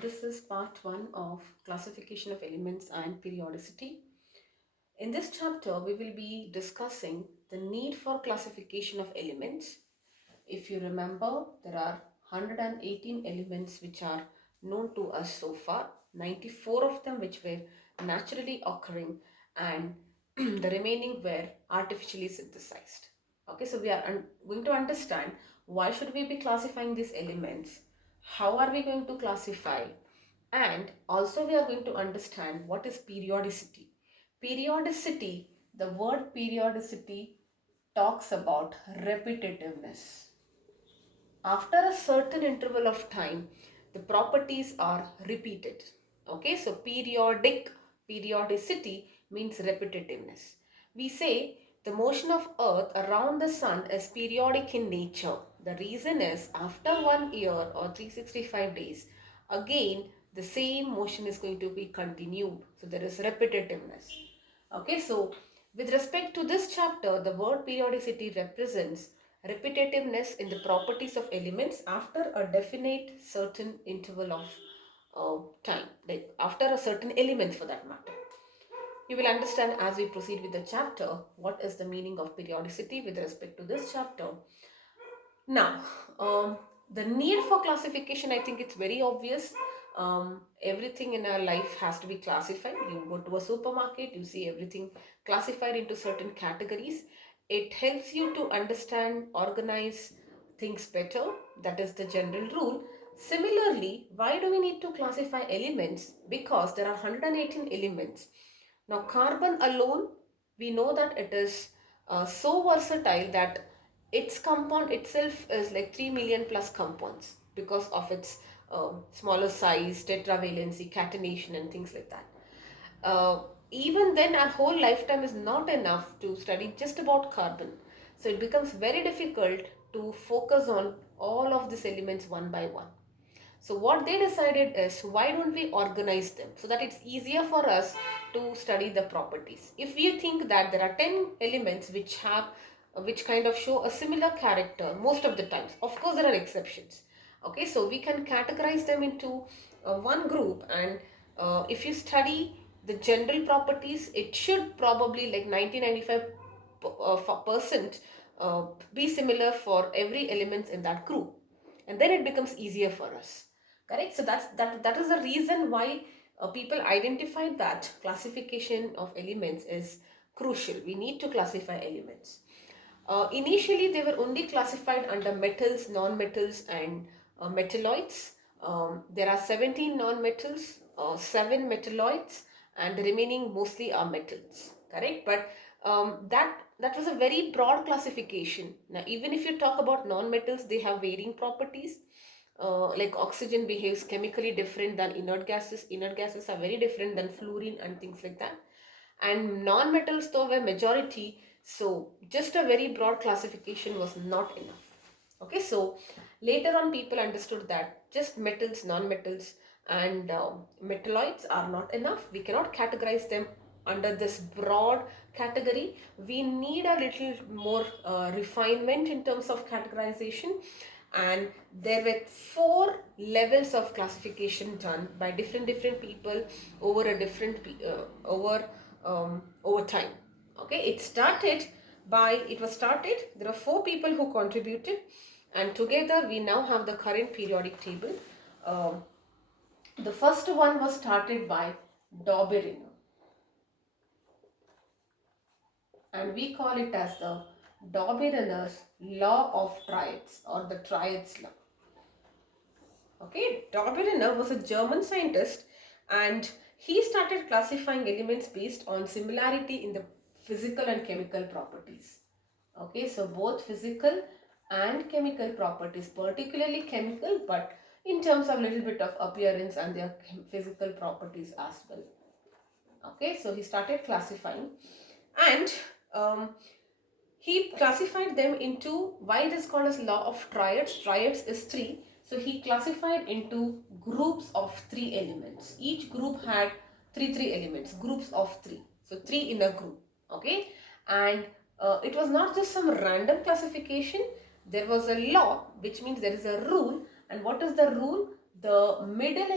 This is part 1 of classification of elements and periodicity. In this chapter, we will be discussing the need for classification of elements. If you remember, there are 118 elements which are known to us so far, 94 of them which were naturally occurring, and the remaining were artificially synthesized. Okay, so we are going to understand why should we be classifying these elements, how are we going to classify, and also we are going to understand what is periodicity. Periodicity, the word periodicity talks about repetitiveness. After a certain interval of time, the properties are repeated. Okay, so periodicity means repetitiveness. We say the motion of earth around the sun is periodic in nature. The reason is after 1 year or 365 days, again the same motion is going to be continued. So there is repetitiveness. Okay, so with respect to this chapter, the word periodicity represents repetitiveness in the properties of elements after a definite certain interval of time, like after a certain element for that matter. You will understand as we proceed with the chapter what is the meaning of periodicity with respect to this chapter. Now, the need for classification, I think it's very obvious. Everything in our life has to be classified. You go to a supermarket, you see everything classified into certain categories. It helps you to understand, organize things better. That is the general rule. Similarly, why do we need to classify elements? Because there are 118 elements. Now, carbon alone, we know that it is so versatile that its compound itself is like 3 million plus compounds because of its smaller size, tetravalency, catenation, and things like that. Even then, our whole lifetime is not enough to study just about carbon. So it becomes very difficult to focus on all of these elements one by one. So what they decided is, why don't we organize them so that it's easier for us to study the properties. If we think that there are 10 elements which kind of show a similar character most of the times, of course there are exceptions. Okay, so we can categorize them into one group, and if you study the general properties, it should probably like 90-95% be similar for every element in that group, and then it becomes easier for us. Correct. So that is the reason why people identified that classification of elements is crucial. We need to classify elements. Initially they were only classified under metals, non-metals, and metalloids. There are 17 non-metals, 7 metalloids, and the remaining mostly are metals. Correct. But that was a very broad classification. Now even if you talk about non-metals, they have varying properties. Like oxygen behaves chemically different than inert gases. Inert gases are very different than fluorine and things like that. And non-metals though were majority, so just a very broad classification was not enough. Okay, so later on people understood that just metals, non-metals, and metalloids are not enough. We cannot categorize them under this broad category. We need a little more refinement in terms of categorization, and there were 4 levels of classification done by different people over a different over time. Okay, it was started, there are 4 people who contributed, and together we now have the current periodic table. um, the first one was started by Dauberino, and we call it as the Dauberino's law of triads, or the triads law. Okay, Dauberiner was a German scientist, and he started classifying elements based on similarity in the physical and chemical properties. Okay, so both physical and chemical properties, particularly chemical, but in terms of little bit of appearance and their physical properties as well. Okay, so he started classifying, and um, he classified them into, why it is called as law of triads. Triads is 3. So he classified into groups of 3 elements. Each group had 3 elements, groups of 3. So 3 in a group. Okay, and it was not just some random classification. There was a law, which means there is a rule. And what is the rule? the middle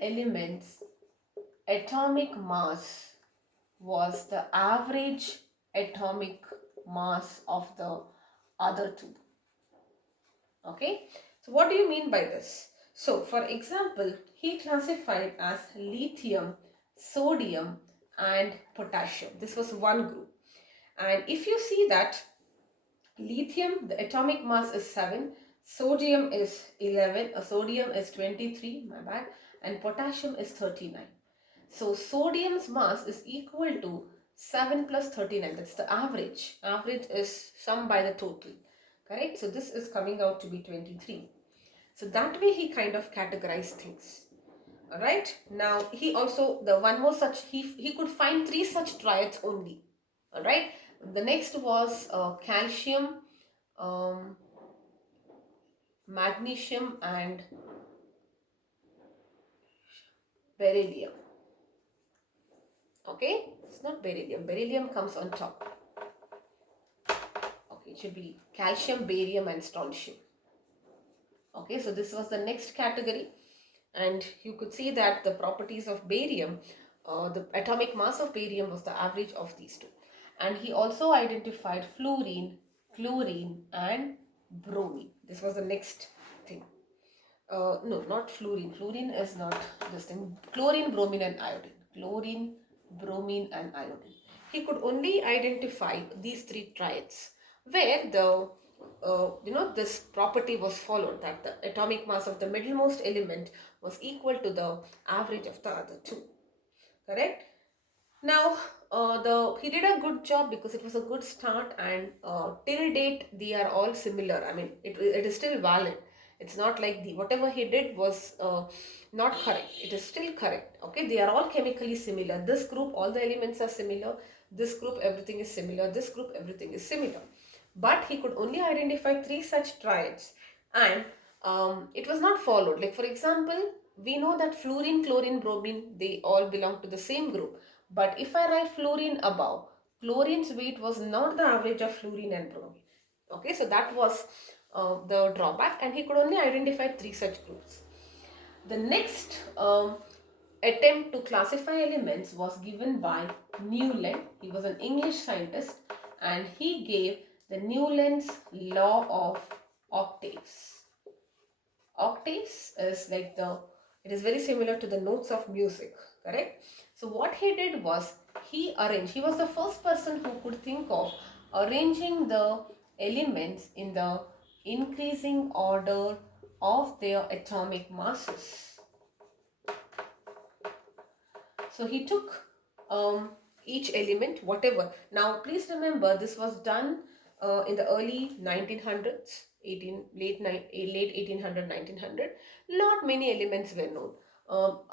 element's atomic mass was the average atomic mass of the other two. Okay, so what do you mean by this? So for example, he classified as lithium, sodium and potassium. This was one group. And if you see that lithium, the atomic mass is 7, sodium is 11, sodium is 23, my bad, and potassium is 39. So sodium's mass is equal to 7 plus 39. That's the average. Average is sum by the total. Correct? So this is coming out to be 23. So that way he kind of categorized things. Alright. Now he also, the one more such, he could find 3 such triads only. Alright. The next was calcium, magnesium and beryllium. Okay. It's not beryllium. Beryllium comes on top. Okay. It should be calcium, barium and strontium. Okay, so this was the next category, and you could see that the properties of barium, the atomic mass of barium was the average of these two. And he also identified fluorine, chlorine and bromine. This was the next thing. No, not fluorine. Fluorine is not this thing. Chlorine, bromine and iodine. Chlorine, bromine and iodine. He could only identify these 3 triads where the this property was followed, that the atomic mass of the middlemost element was equal to the average of the other two. Correct? Now, he did a good job because it was a good start, and till date they are all similar. I mean, it is still valid. It's not like the whatever he did was not correct. It is still correct. Okay, they are all chemically similar. This group, all the elements are similar. This group, everything is similar. This group, everything is similar. But he could only identify 3 such triads, and it was not followed. Like for example, we know that fluorine, chlorine, bromine, they all belong to the same group. But if I write fluorine above, chlorine's weight was not the average of fluorine and bromine. Okay, so that was the drawback, and he could only identify 3 such groups. The next attempt to classify elements was given by Newland. He was an English scientist, and he gave the Newland's law of octaves. Octaves is like it is very similar to the notes of music, correct? So what he did was he was the first person who could think of arranging the elements in the increasing order of their atomic masses. So he took each element, whatever. Now please remember, this was done in the early 1900s, late 1800, 1900. Not many elements were known.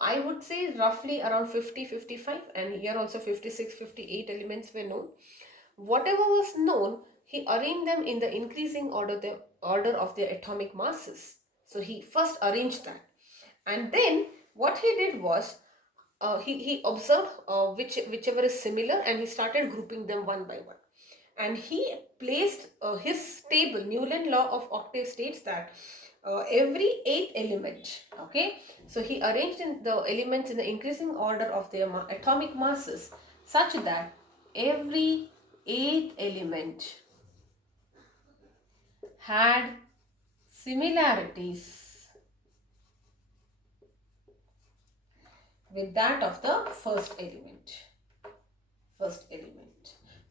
I would say roughly around 50, 55, and here also 56, 58 elements were known. Whatever was known, he arranged them in the increasing order of their atomic masses. So he first arranged that. And then what he did was, he observed whichever is similar, and he started grouping them one by one. And he placed his table. Newland law of octave states that every 8th element, okay, so he arranged in the elements in the increasing order of their atomic masses, such that every 8th element had similarities with that of the first element.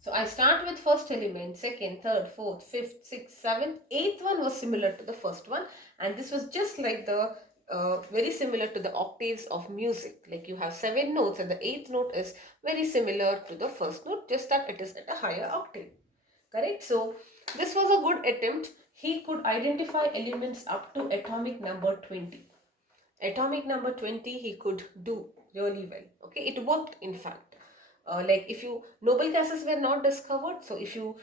So I start with first element, second, third, fourth, fifth, sixth, seventh, eighth one was similar to the first one, and this was just like the very similar to the octaves of music. Like you have 7 notes, and the 8th note is very similar to the first note, just that it is at a higher octave. Correct? So this was a good attempt. He could identify elements up to atomic number 20. Atomic number 20 he could do really well. Okay, it worked in fact. Like if you, noble gases were not discovered, so if you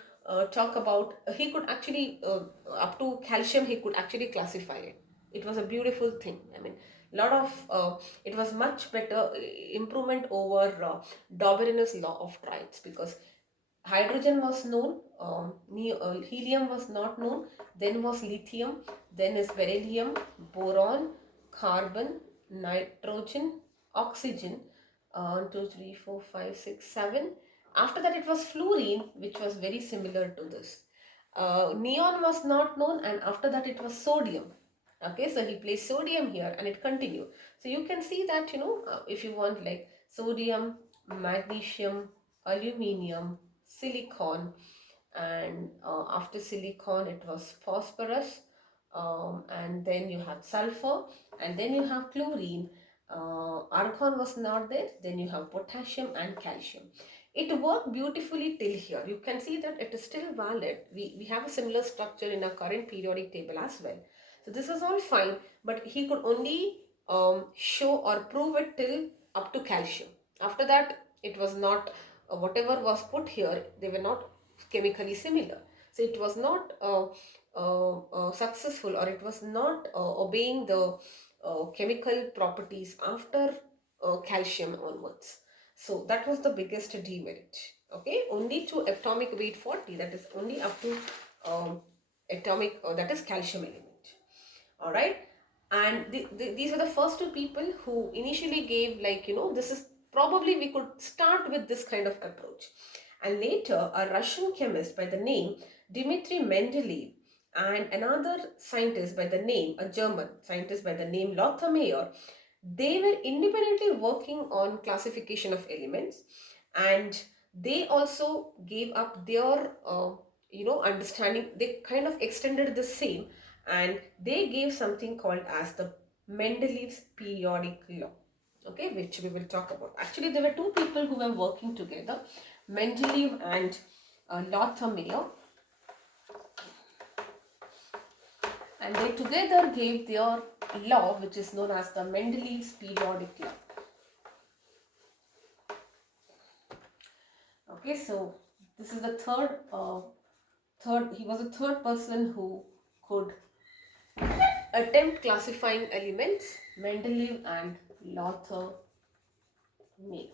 talk about, he could actually up to calcium he could actually classify it. It was a beautiful thing. I mean, lot of it was much better improvement over Dobrynin's law of triads, because hydrogen was known, helium was not known, then was lithium, Then is beryllium, boron, carbon, nitrogen, oxygen. 1, 2, 3, 4, 5, 6, 7. After that it was fluorine, which was very similar to this. Neon was not known, and after that it was sodium. Okay, so he placed sodium here and it continued. So you can see that, if you want like sodium, magnesium, aluminium, silicon, and after silicon it was phosphorus, and then you have sulfur, and then you have chlorine. Argon was not there. Then you have potassium and calcium. It worked beautifully till here. You can see that it is still valid. We have a similar structure in our current periodic table as well. So this is all fine, but he could only show or prove it till up to calcium. After that, it was not, whatever was put here, they were not chemically similar. So it was not successful, or it was not obeying the chemical properties after calcium onwards. So that was the biggest demerit. Okay, only to atomic weight 40, that is only up to atomic, that is calcium element. All right, and these are the first two people who initially gave, like, this is probably we could start with this kind of approach. And later a Russian chemist by the name Dmitry Mendeleev and another scientist by the name, a German scientist by the name Lothar Meyer, they were independently working on classification of elements, and they also gave up their understanding. They kind of extended the same, and they gave something called as the Mendeleev's periodic law, okay, which we will talk about. Actually, there were two people who were working together, Mendeleev and Lothar Meyer, and they together gave their law, which is known as the Mendeleev's periodic law. Okay, so this is the he was the third person who could attempt classifying elements, Mendeleev and Lothar Meyer.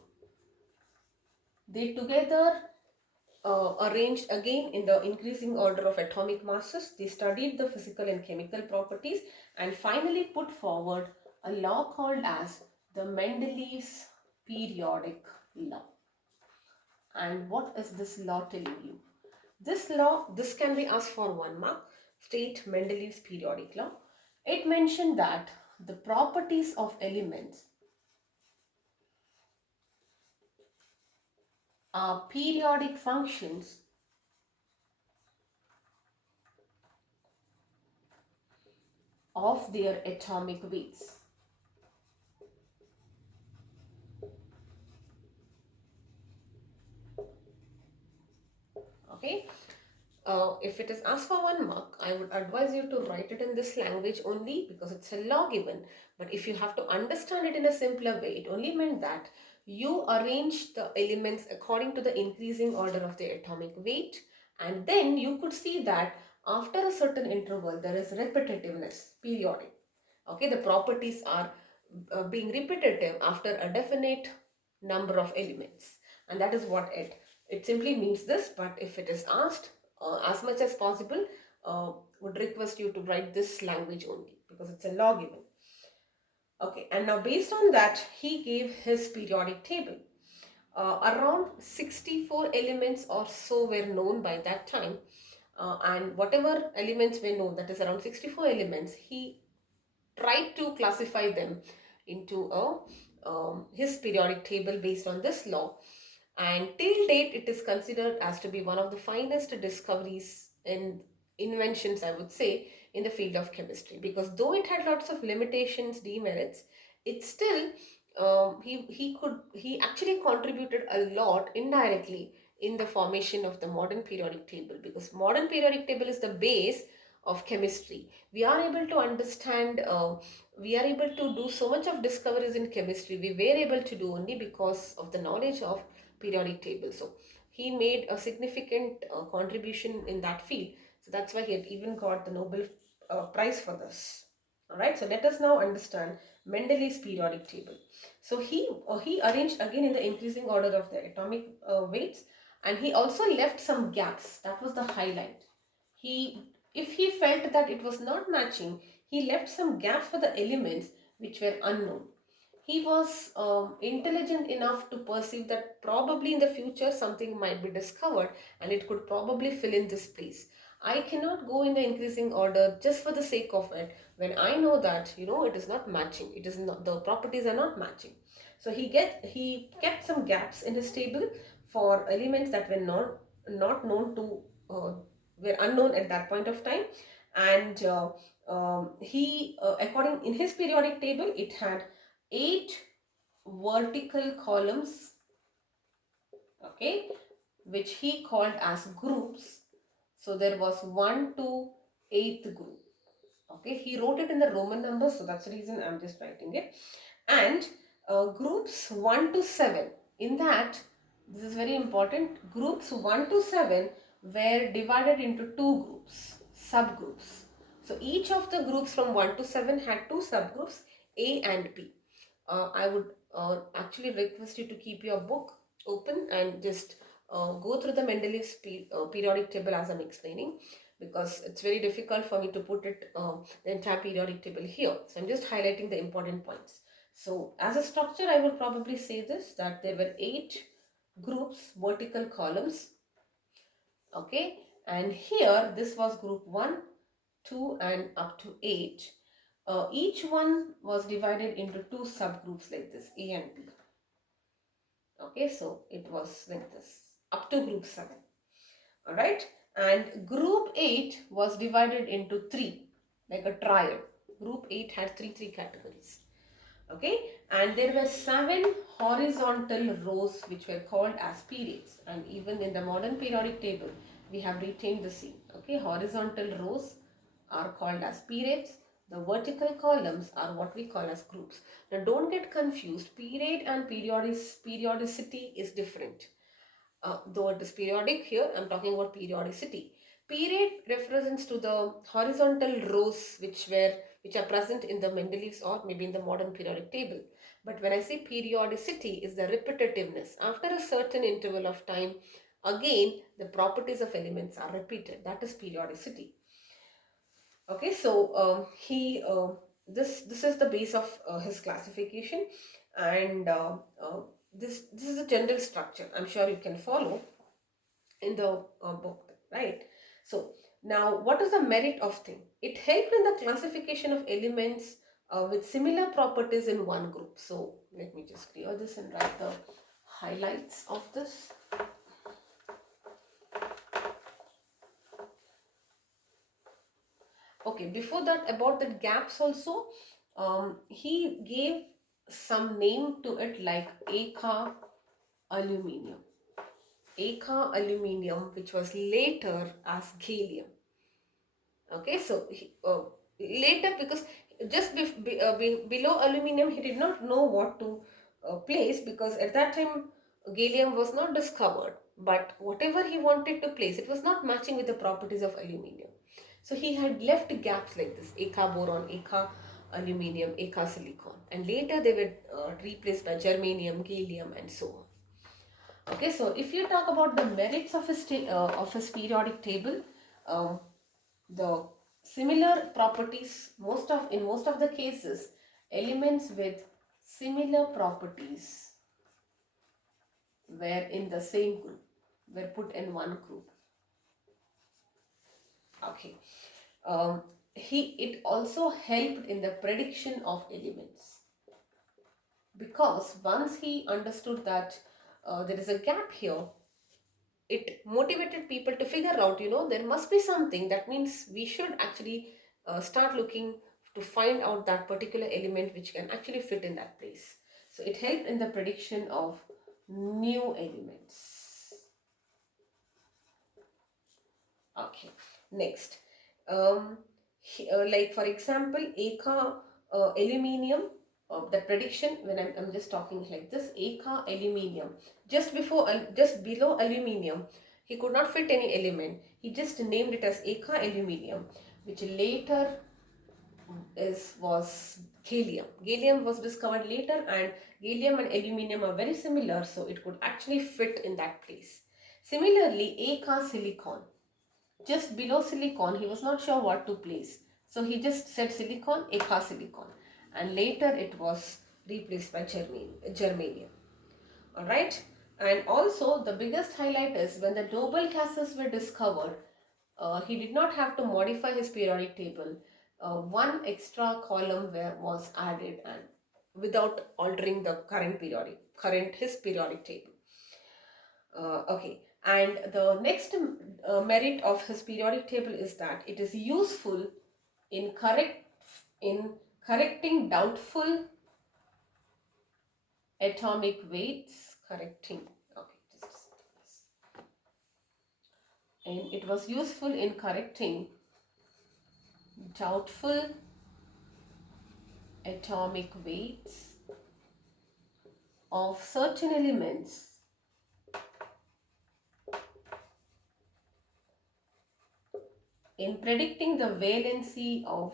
They together arranged again in the increasing order of atomic masses. They studied the physical and chemical properties and finally put forward a law called as the Mendeleev's periodic law. And what is this law telling you? This law, this can be asked for 1 mark. State Mendeleev's periodic law. It mentioned that the properties of elements are periodic functions of their atomic weights. Okay. If it is asked for 1 mark, I would advise you to write it in this language only because it's a law given. But if you have to understand it in a simpler way, it only meant that you arrange the elements according to the increasing order of the atomic weight, and then you could see that after a certain interval there is repetitiveness, periodic. Okay, the properties are being repetitive after a definite number of elements, and that is what it simply means this. But if it is asked, as much as possible, would request you to write this language only because it's a law given. Okay, and now based on that, he gave his periodic table. Around 64 elements or so were known by that time, and whatever elements were known, that is around 64 elements, he tried to classify them into his periodic table based on this law. And till date it is considered as to be one of the finest discoveries and inventions, I would say, in the field of chemistry, because though it had lots of limitations, demerits, it still he actually contributed a lot indirectly in the formation of the modern periodic table, because modern periodic table is the base of chemistry. We are able to understand, we are able to do so much of discoveries in chemistry we were able to do only because of the knowledge of periodic table. So he made a significant contribution in that field. So that's why he had even got the Nobel Prize for this. All right. So let us now understand Mendeleev's periodic table. So he arranged again in the increasing order of the atomic weights, and he also left some gaps. That was the highlight. He If he felt that it was not matching, he left some gaps for the elements which were unknown. He was intelligent enough to perceive that probably in the future something might be discovered and it could probably fill in this place. I cannot go in the increasing order just for the sake of it when I know that it is not matching. It is not, the properties are not matching. So he kept some gaps in his table for elements that were not known to were unknown at that point of time, and he according in his periodic table it had 8 vertical columns, okay, which he called as groups. So there was 1 to 8th group. Okay, he wrote it in the Roman numbers, so that's the reason I'm just writing it. And groups 1 to 7, in that, this is very important, groups 1 to 7 were divided into 2 groups, subgroups. So each of the groups from 1 to 7 had 2 subgroups, A and B. I would actually request you to keep your book open and just go through the Mendeleev's periodic table as I'm explaining, because it's very difficult for me to put it the entire periodic table here. So I'm just highlighting the important points. So as a structure, I would probably say this, that there were 8 groups, vertical columns, okay, and here this was group 1, 2 and up to 8. Each one was divided into 2 subgroups like this, A and B. Okay, so it was like this up to group 7. All right, and group 8 was divided into 3, like a triad. Group 8 had three categories. Okay, and there were 7 horizontal rows which were called as periods, and even in the modern periodic table we have retained the same. Okay, horizontal rows are called as periods. The vertical columns are what we call as groups. Now don't get confused, period and periodicity is different. Though it is periodic, here I'm talking about periodicity. Period represents to the horizontal rows which are present in the Mendeleev's or maybe in the modern periodic table. But when I say periodicity, is the repetitiveness. After a certain interval of time, again the properties of elements are repeated. That is periodicity. Okay, so this is the base of his classification, and this is a general structure. I'm sure you can follow in the book, right? So now, what is the merit of thing? It helped in the classification of elements with similar properties in one group. So let me just clear this and write the highlights of this. Okay, before that, about the gaps also, he gave some name to it like Eka aluminium. Eka aluminium, which was later as gallium. Okay, so later, because just below aluminium, he did not know what to place, because at that time gallium was not discovered. But whatever he wanted to place, it was not matching with the properties of aluminium. So he had left gaps like this: Eka boron, Eka aluminium, Eka silicon, and later they were replaced by germanium, gallium, and so on. Okay, so if you talk about the merits of his periodic table, um, the similar properties, in most of the cases, elements with similar properties were in the same group, were put in one group. Okay, um, it also helped in the prediction of elements, because once he understood that there is a gap here, it motivated people to figure out, there must be something. That means we should actually start looking to find out that particular element which can actually fit in that place. So it helped in the prediction of new elements. Okay, next. Like for example, Eka aluminium, the prediction, when I'm just talking like this, Eka aluminium, just below aluminium, he could not fit any element. He just named it as Eka aluminium, which later was gallium. Gallium was discovered later, and gallium and aluminium are very similar, so it could actually fit in that place. Similarly, Eka silicon. just below silicon, he was not sure what to place. So he just said silicon, Eka silicon. And later it was replaced by germanium. Alright. And also the biggest highlight is when the noble gases were discovered, he did not have to modify his periodic table. One extra column was added and without altering the his periodic table. Okay, and the next merit of his periodic table is that it is useful in in correcting doubtful atomic weights. Correcting. Okay, just yes. And it was useful in correcting doubtful atomic weights of certain elements in predicting the valency of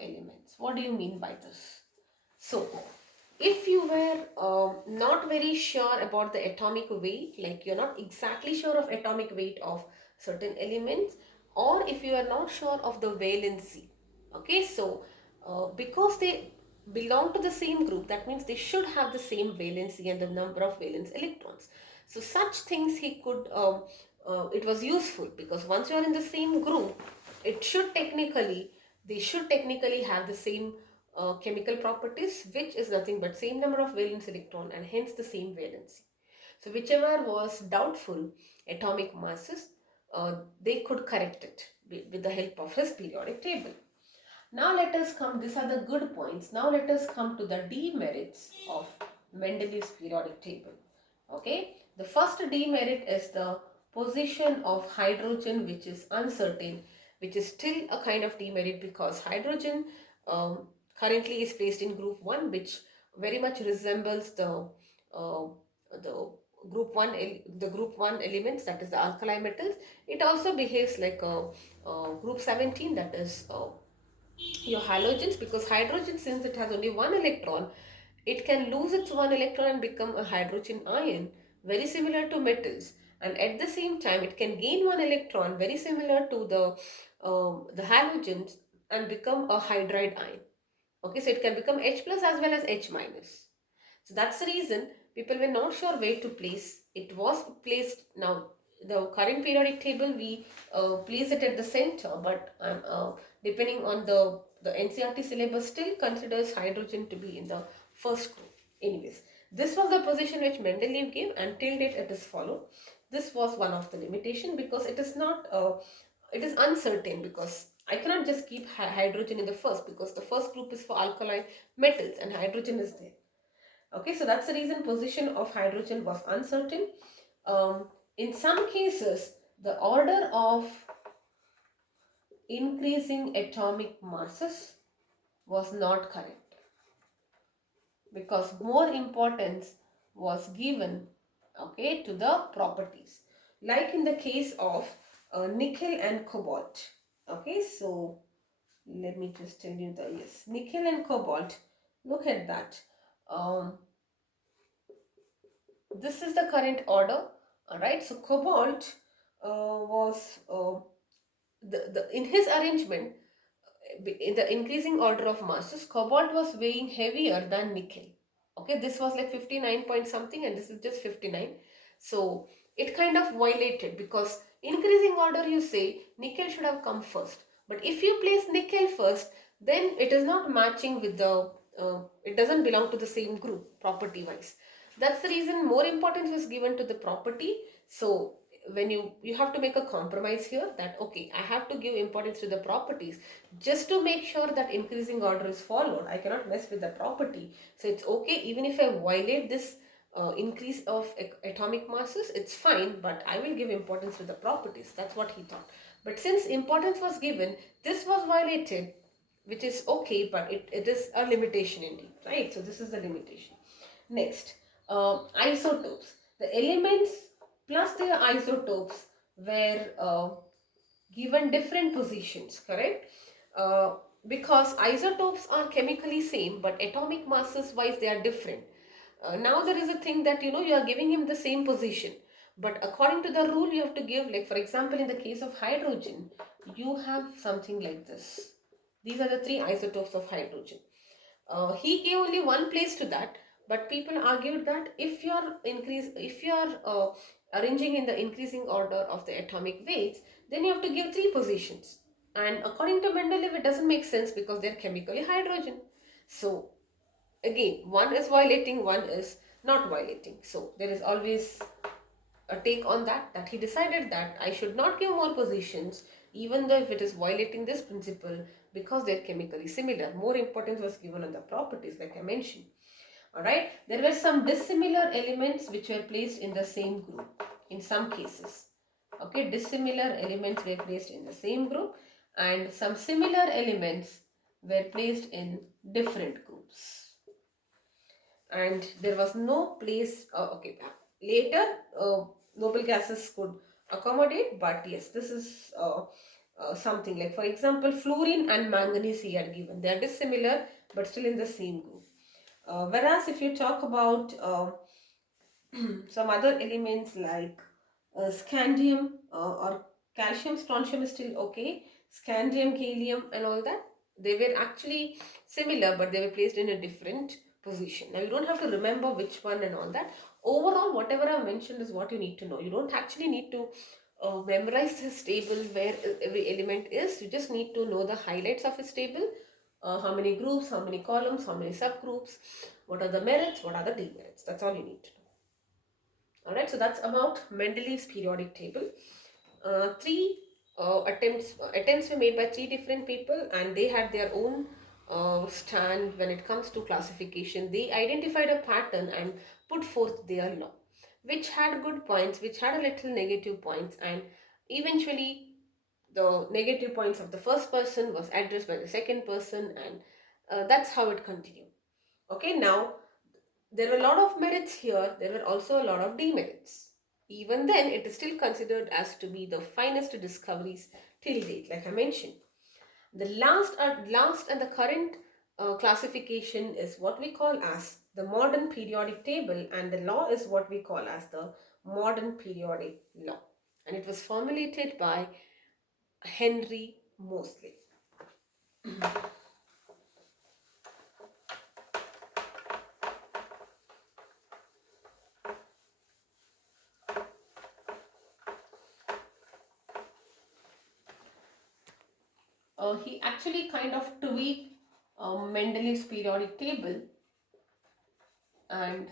elements. What do you mean by this? So, if you were not very sure about the atomic weight, like you're not exactly sure of atomic weight of certain elements, or if you are not sure of the valency, okay, so because they belong to the same group, that means they should have the same valency and the number of valence electrons. So such things it was useful because once you are in the same group, they should technically have the same chemical properties, which is nothing but same number of valence electron and hence the same valency. So whichever was doubtful atomic masses, they could correct it with the help of his periodic table. Now let us come, these are the good points. Now let us come to the demerits of Mendeleev's periodic table. Okay, the first demerit is the position of hydrogen, which is uncertain, which is still a kind of demerit because hydrogen currently is placed in group 1, which very much resembles uh, the group 1 elements, that is the alkali metals. It also behaves like a group 17, that is your halogens, because hydrogen, since it has only one electron, it can lose its one electron and become a hydrogen ion, very similar to metals, and at the same time it can gain one electron very similar to the halogens and become a hydride ion. Okay, so it can become H plus as well as H minus. So that's the reason people were not sure where to place. It was placed, now the current periodic table we place it at the center, but depending on the NCRT syllabus still considers hydrogen to be in the first group. Anyways, this was the position which Mendeleev gave, and till date it is followed. This was one of the limitation because it is not it is uncertain, because I cannot just keep hydrogen in the first, because the first group is for alkali metals and hydrogen is there. Okay, so that's the reason position of hydrogen was uncertain. In some cases, the order of increasing atomic masses was not correct because more importance was given, okay, to the properties, like in the case of nickel and cobalt. Okay, so let me just tell you the, yes, nickel and cobalt, look at that. This is the current order. All right, so cobalt was in his arrangement, in the increasing order of masses, cobalt was weighing heavier than nickel. Okay, this was like 59 point something and this is just 59. So it kind of violated, because increasing order, you say nickel should have come first, but if you place nickel first, then it is not matching with the it doesn't belong to the same group property wise. That's the reason more importance was given to the property. So when you have to make a compromise here, that okay, I have to give importance to the properties just to make sure that increasing order is followed. I cannot mess with the property, so it's okay even if I violate this increase of atomic masses, it's fine, but I will give importance to the properties. That's what he thought. But since importance was given, this was violated, which is okay, but it is a limitation indeed, right? So this is the limitation. Next, isotopes. The elements plus their isotopes were given different positions, correct? Because isotopes are chemically same, but atomic masses wise they are different. Now there is a thing that you are giving him the same position, but according to the rule you have to give, like for example in the case of hydrogen, you have something like this. These are the three isotopes of hydrogen. He gave only one place to that, but people argued that if you are arranging in the increasing order of the atomic weights, then you have to give three positions. And according to Mendeleev, it doesn't make sense because they're chemically hydrogen. So again, one is violating, one is not violating. So there is always a take on that he decided that I should not give more positions, even though if it is violating this principle, because they're chemically similar. More importance was given on the properties, like I mentioned. All right, there were some dissimilar elements which were placed in the same group in some cases. Okay, dissimilar elements were placed in the same group, and some similar elements were placed in different groups. And there was no place, okay, later noble gases could accommodate, but yes, this is something like, for example, fluorine and manganese he had given. They are dissimilar but still in the same group. Whereas if you talk about some other elements like scandium or calcium, strontium is still okay. Scandium, gallium and all that, they were actually similar but they were placed in a different position. Now you don't have to remember which one and all that. Overall, whatever I mentioned is what you need to know. You don't actually need to memorize his table where every element is. You just need to know the highlights of his table. How many groups, how many columns, how many subgroups, what are the merits, what are the demerits. That's all you need to know. Alright, so that's about Mendeleev's periodic table. Three attempts were made by three different people, and they had their own stand when it comes to classification. They identified a pattern and put forth their law, which had good points, which had a little negative points, and eventually the negative points of the first person was addressed by the second person, and that's how it continued. Okay, now there were a lot of merits here, there were also a lot of demerits. Even then, it is still considered as to be the finest discoveries till date, like I mentioned. The last and the current classification is what we call as the modern periodic table, and the law is what we call as the modern periodic law. And it was formulated by Henry Moseley. He actually kind of tweaked Mendeleev's periodic table and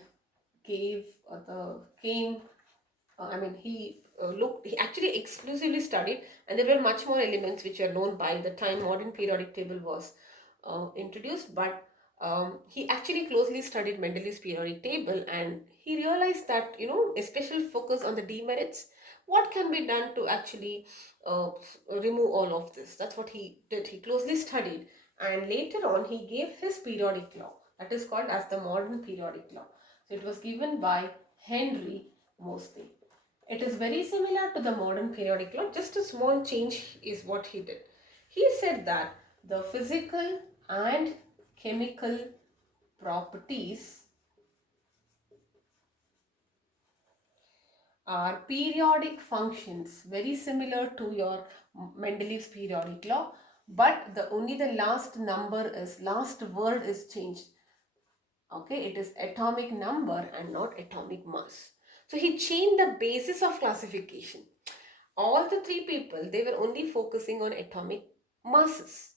gave the came he actually exclusively studied, and there were much more elements which are known by the time modern periodic table was introduced, but he actually closely studied Mendeleev's periodic table, and he realized that, a special focus on the demerits, what can be done to actually remove all of this. That's what he did. He closely studied, and later on he gave his periodic law, that is called as the modern periodic law. So it was given by Henry Moseley. It is very similar to the modern periodic law, just a small change is what he did. He said that the physical and chemical properties are periodic functions, very similar to your Mendeleev's periodic law, but only the last word is changed. Okay, it is atomic number and not atomic mass. So he changed the basis of classification. All the three people, they were only focusing on atomic masses.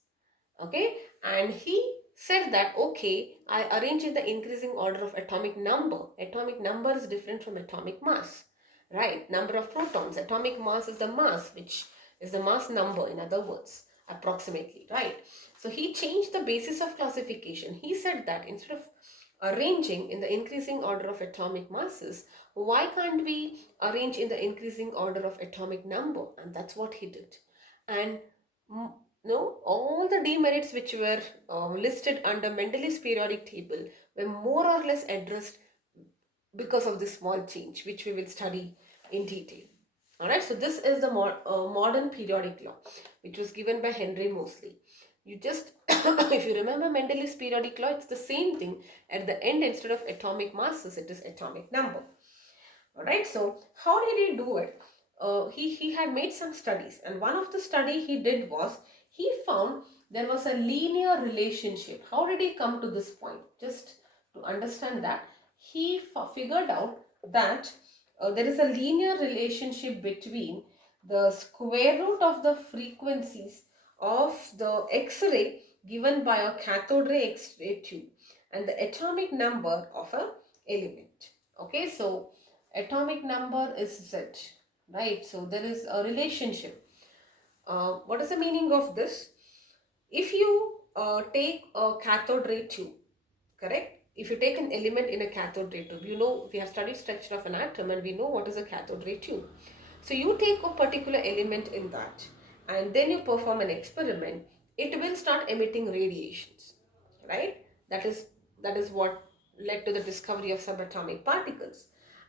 Okay, and he said that, okay, I arrange in the increasing order of atomic number. Atomic number is different from atomic mass, right? Number of protons. Atomic mass is the mass, which is the mass number, in other words, approximately, right? So he changed the basis of classification. He said that instead of arranging in the increasing order of atomic masses, why can't we arrange in the increasing order of atomic number? And that's what he did. And no, all the demerits which were listed under Mendeleev's periodic table were more or less addressed because of this small change, which we will study in detail. Alright, so this is the modern periodic law, which was given by Henry Moseley. You just If you remember Mendeleev's periodic law, it's the same thing. At the end, instead of atomic masses, it is atomic number. Alright, so how did he do it? He had made some studies, and one of the study he did was he found there was a linear relationship. How did he come to this point? Just to understand that, he figured out that there is a linear relationship between the square root of the frequencies of the X-ray given by a cathode ray X-ray tube and the atomic number of a element. Okay, so atomic number is Z, right? So there is a relationship. What is the meaning of this? If you take a cathode ray tube, correct? If you take an element in a cathode ray tube, you know, we have studied structure of an atom and we know what is a cathode ray tube. So you take a particular element in that and then you perform an experiment, it will start emitting radiations, right? That is what led to the discovery of subatomic particles.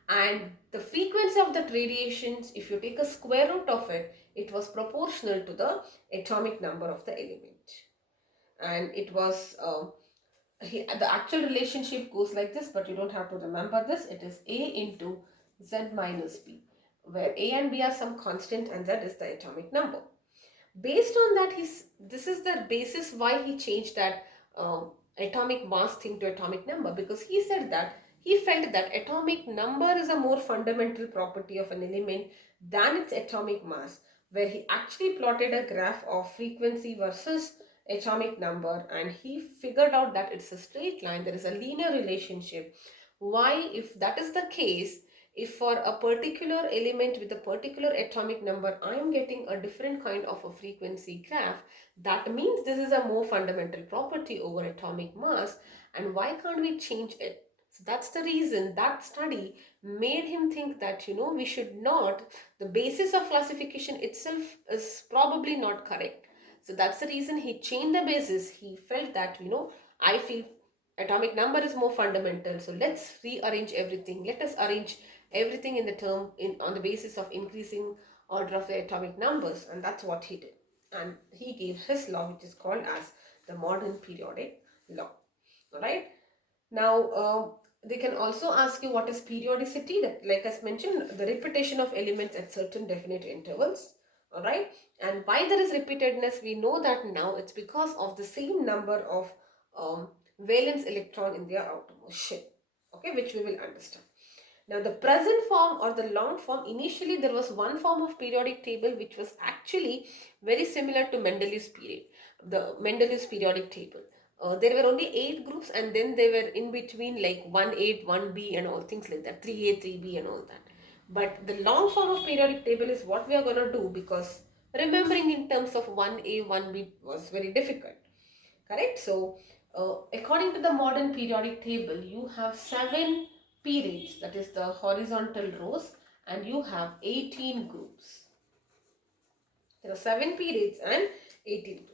And the frequency of that radiations, if you take a square root of it, it was proportional to the atomic number of the element. And it was the actual relationship goes like this, but you don't have to remember this. It is A into Z minus B, where A and B are some constant and Z is the atomic number. Based on that, this is the basis why he changed that atomic mass thing to atomic number, because he said that he felt that atomic number is a more fundamental property of an element than its atomic mass, where he actually plotted a graph of frequency versus atomic number, and he figured out that it's a straight line, there is a linear relationship. Why, if that is the case, if for a particular element with a particular atomic number I am getting a different kind of a frequency graph, that means this is a more fundamental property over atomic mass, and why can't we change it? So that's the reason that study made him think that, you know, we should not, the basis of classification itself is probably not correct. So that's the reason he changed the basis. He felt that, you know, I feel atomic number is more fundamental, so let's rearrange everything. Let us arrange everything in the term on the basis of increasing order of the atomic numbers, and that's what he did. And he gave his law, which is called as the modern periodic law. All right. Now, they can also ask you what is periodicity. That, like I mentioned, the repetition of elements at certain definite intervals. All right. And why there is repeatedness, we know that now it's because of the same number of valence electron in their outermost shell. Okay, which we will understand. Now, the present form or the long form, initially there was one form of periodic table which was actually very similar to Mendeleev's period, the Mendeleev's periodic table. There were only 8 groups, and then they were in between like 1A, 1B and all things like that, 3A, 3B and all that. But the long form of periodic table is what we are going to do, because remembering in terms of 1A, 1B was very difficult. Correct? So, according to the modern periodic table, you have 7 periods, that is the horizontal rows, and you have 18 groups. There are 7 periods and 18 groups.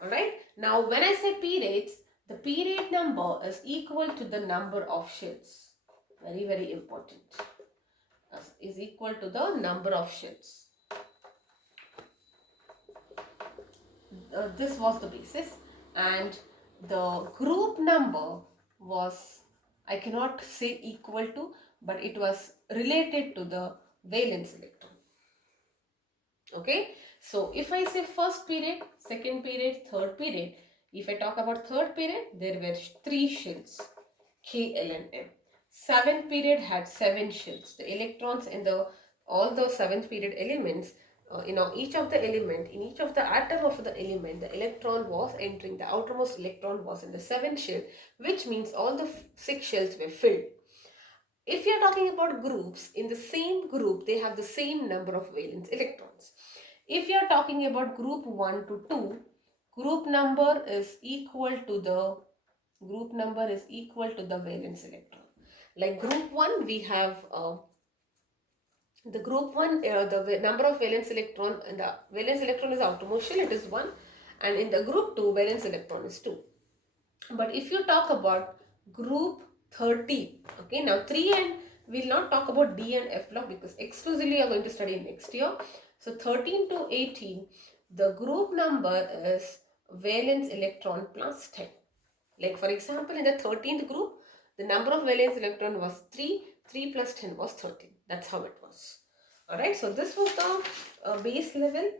Alright. Now, when I say periods, the period number is equal to the number of shells. Very, very important. Is equal to the number of shells. This was the basis, and the group number was, I cannot say equal to, but it was related to the valence electron. Okay, so if I say first period, second period, third period, if I talk about third period, there were 3 shells, K, L and M. 7th period had 7 shells. The electrons in all the 7th period elements, each of the element, in each of the atom of the element, the electron was entering, the outermost electron was in the 7th shell, which means all the 6 shells were filled. If you are talking about groups, in the same group, they have the same number of valence electrons. If you are talking about group 1 to 2, group number is equal to the valence electron. Like group 1, we have the group 1, the number of valence electron, and the valence electron is outermost shell, it is 1, and in the group 2, valence electron is 2. But if you talk about group 30, okay, now 3 and we will not talk about D and F block because exclusively you are going to study next year. So 13 to 18, the group number is valence electron plus 10. Like for example, in the 13th group, the number of valence electron was 3, 3 plus 10 was 13. That's how it was. Alright, so this was the base level.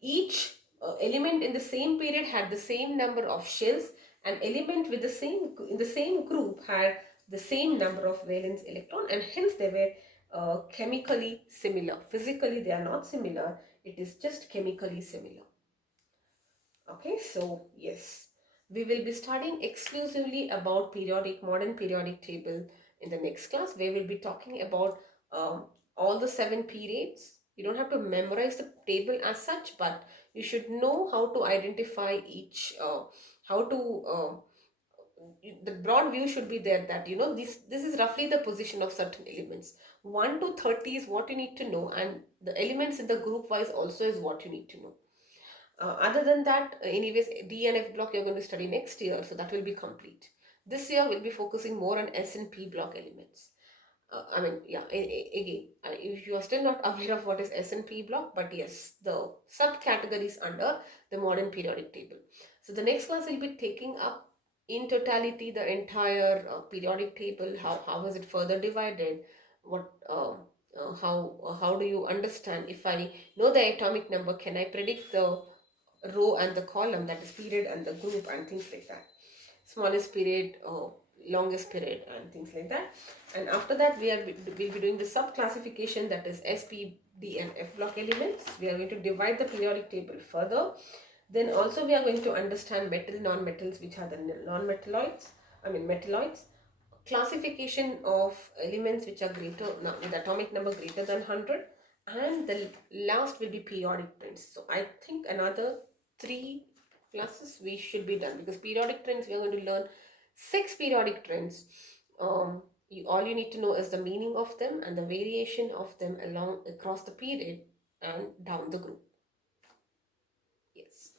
Each element in the same period had the same number of shells. An element with the same in the same group had the same number of valence electron, and hence they were chemically similar. Physically they are not similar, it is just chemically similar. Okay, so yes, we will be studying exclusively about modern periodic table in the next class. We will be talking about all the 7 periods. You don't have to memorize the table as such, but you should know how to identify each, how to, the broad view should be there, that this is roughly the position of certain elements. 1 to 30 is what you need to know, and the elements in the group wise also is what you need to know. Other than that, anyways, D and F block you're going to study next year, so that will be complete. This year we'll be focusing more on S and P block elements. I mean, yeah, again, if you are still not aware of what is S and P block, but yes, the subcategories under the modern periodic table. So the next class will be taking up in totality the entire periodic table. How is it further divided? What how do you understand? If I know the atomic number, can I predict the row and the column, that is period and the group and things like that, smallest period or longest period and things like that. And after that we'll be doing the sub classification, that is S, P, D and F block elements. We are going to divide the periodic table further. Then also we are going to understand metal non-metals, which are the non-metalloids, metalloids, classification of elements which are greater now with atomic number greater than 100, and the last will be periodic trends. So I think another 3 classes we should be done, because periodic trends we are going to learn 6 periodic trends. All you need to know is the meaning of them and the variation of them along across the period and down the group. Yes.